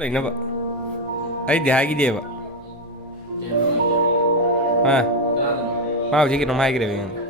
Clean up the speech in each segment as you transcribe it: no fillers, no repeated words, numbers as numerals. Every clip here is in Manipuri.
ꯂꯩꯅꯕ ꯑꯩꯗꯤ ꯍꯥꯏꯈꯤꯗꯦꯕ ꯃꯥ ꯍꯧꯖꯤꯛ ꯀꯩꯅꯣꯝ ꯍꯥꯏꯈ꯭ꯔꯦꯕ ꯑꯩꯉꯣꯟꯗ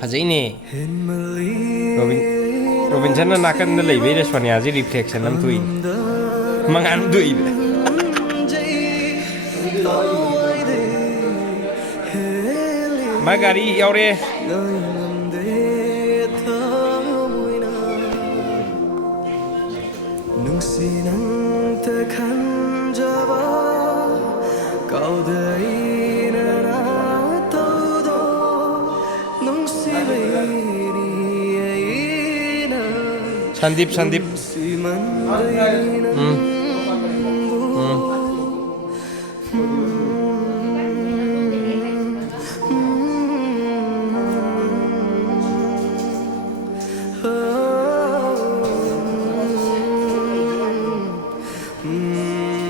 ꯐꯖꯩꯅꯦ ꯔꯣꯕꯤꯟꯁꯟꯅ ꯅꯥꯀꯟꯗ ꯂꯩꯕꯩꯔꯦ ꯁꯣꯅꯤꯌꯥꯁꯤ ꯔꯤꯐ꯭ꯂꯦꯛꯁꯟ ꯑꯃ ꯊꯣꯛꯏꯅꯤ ꯃꯉꯥꯟ ꯊꯣꯛꯏꯕ ꯃꯥ ꯒꯥꯔꯤ ꯌꯥꯎꯔꯦ Sandip Sandip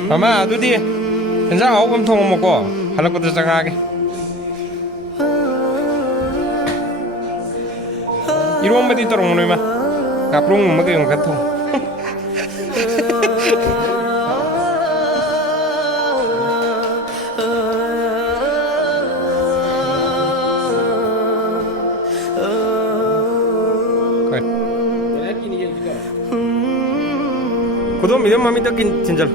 Mama adudi ensang ahau kam thongmoko halakpata changage Iromba di torong noi ma kaprung ma ke ngkat thong Kudum idam mami to kin chinjal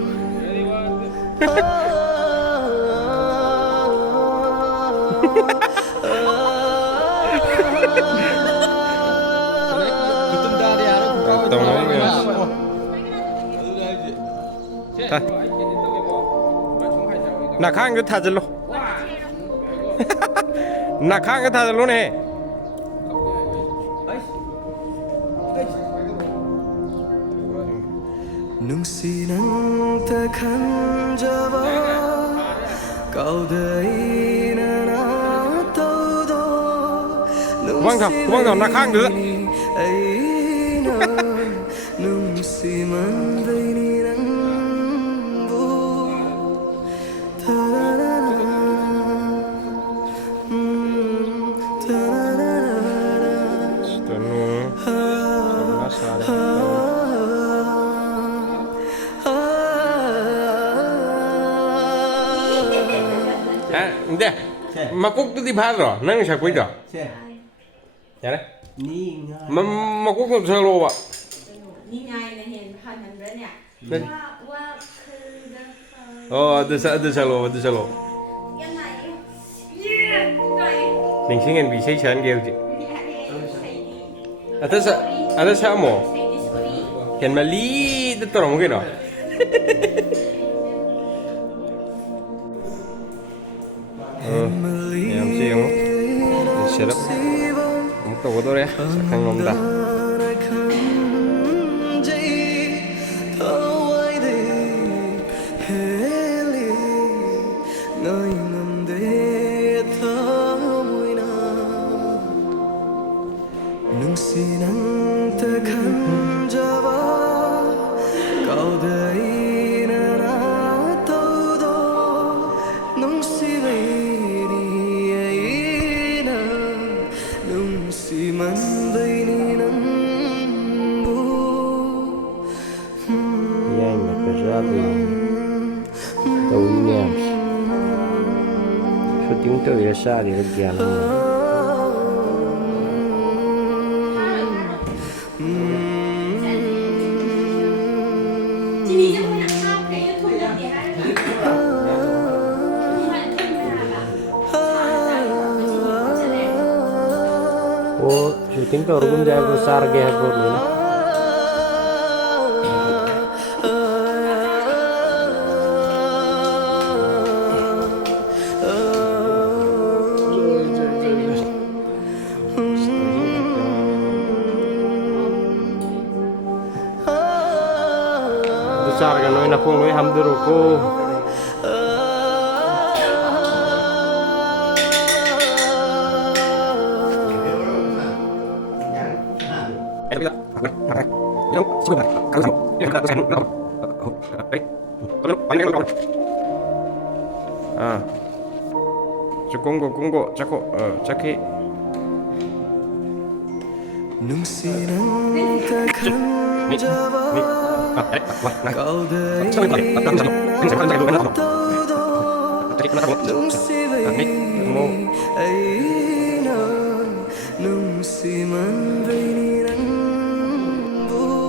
Nakang cái thà lo Nakang cái thà lo nè Vâng thầm Nakang nữa Nè, mà cúc tôi đi phá rồi, nâng sạc quýt rồi. Dạ đấy. Mà cúc tôi sơ lô ạ. Tôi sơ lô. Mình xin ngân bị xây sẵn kêu chị. Ada sa mo? Yan mali, ito mo gino. Yan siya mo. Sarap. Ang tawado rin sa kang ngomda. Shooting to ya sa di lagyan mo. Oh, shooting to orgun jaya ko sar gaya ko na. Besar kan noi napung noi hamduru ko 공고 자꾸 자키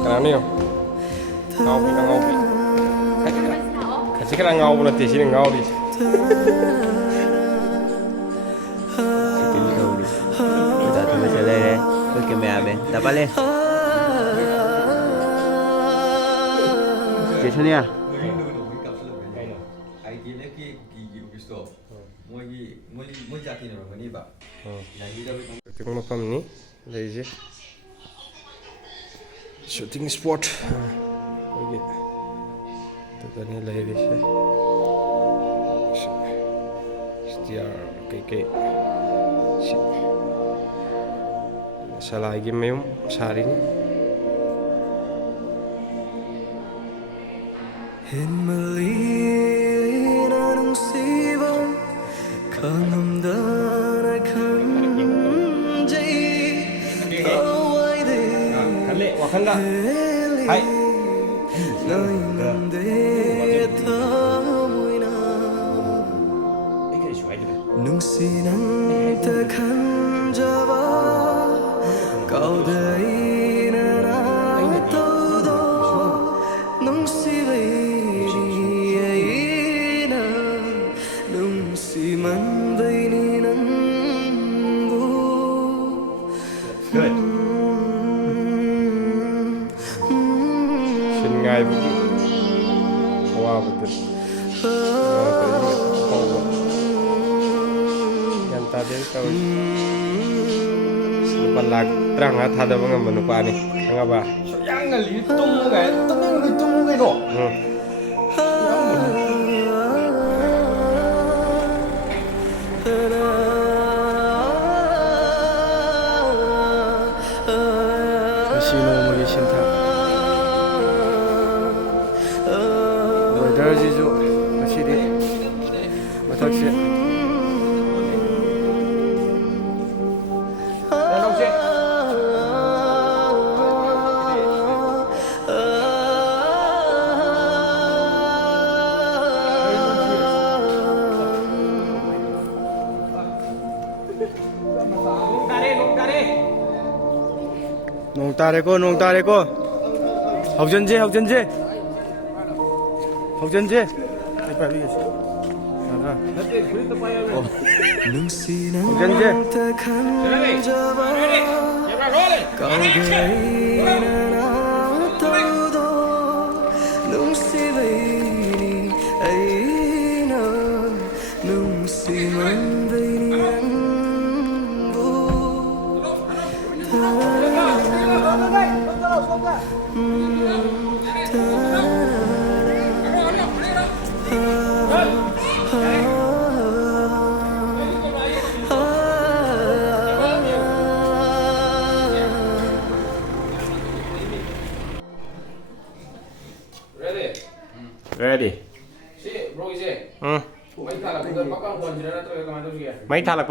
Kananiyo? Ngau pi. Kasi ka ngau na ti sini ngau di. Kita tu macam le, okey me abe. Tak boleh. Macam ni ah. Ito yung mapam ni Lazy shooting spot. Okay. Ito kanya Lazy siya. STR kay sa lagi mo yung sari niya. Wakanda. Hai. Nung sinang takanjawa kau dai na todo nung sivai na nung si man dai ni nan bu Ngay begitu. Wah betul. Yang tadi tahu. Selepas lag terang ada bang menupa ni. Enggak bah. Yang ngali tunggu kan no. Sino muli sinta. Darjijo masih mataksi. 농 따레고 học dân dê 빨리 계시 Ready. May thalak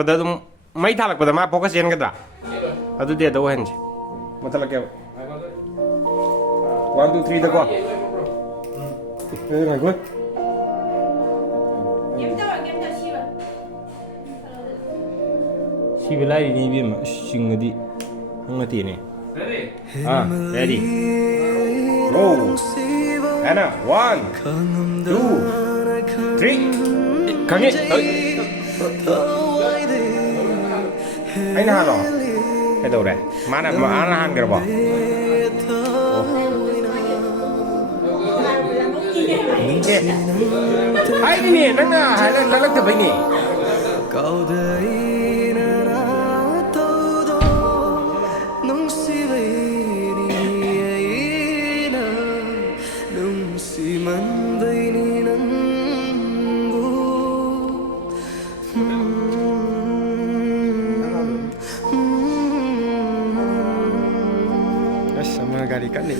pada ma focus yan kada. Adu dia daw hanji. Matalak yaw. 1 2 3 da ko. Eh na ko. Sibilai ni bim singadi. Ngati ni. Ready. Roll. Anna 1 2 3 강해. Anh Hàn rồi. Cái đầu này. Má này mà ăn Hàn kìa bỏ. Ai cái này nó hay là nó tập cái này. Sama gari kan ni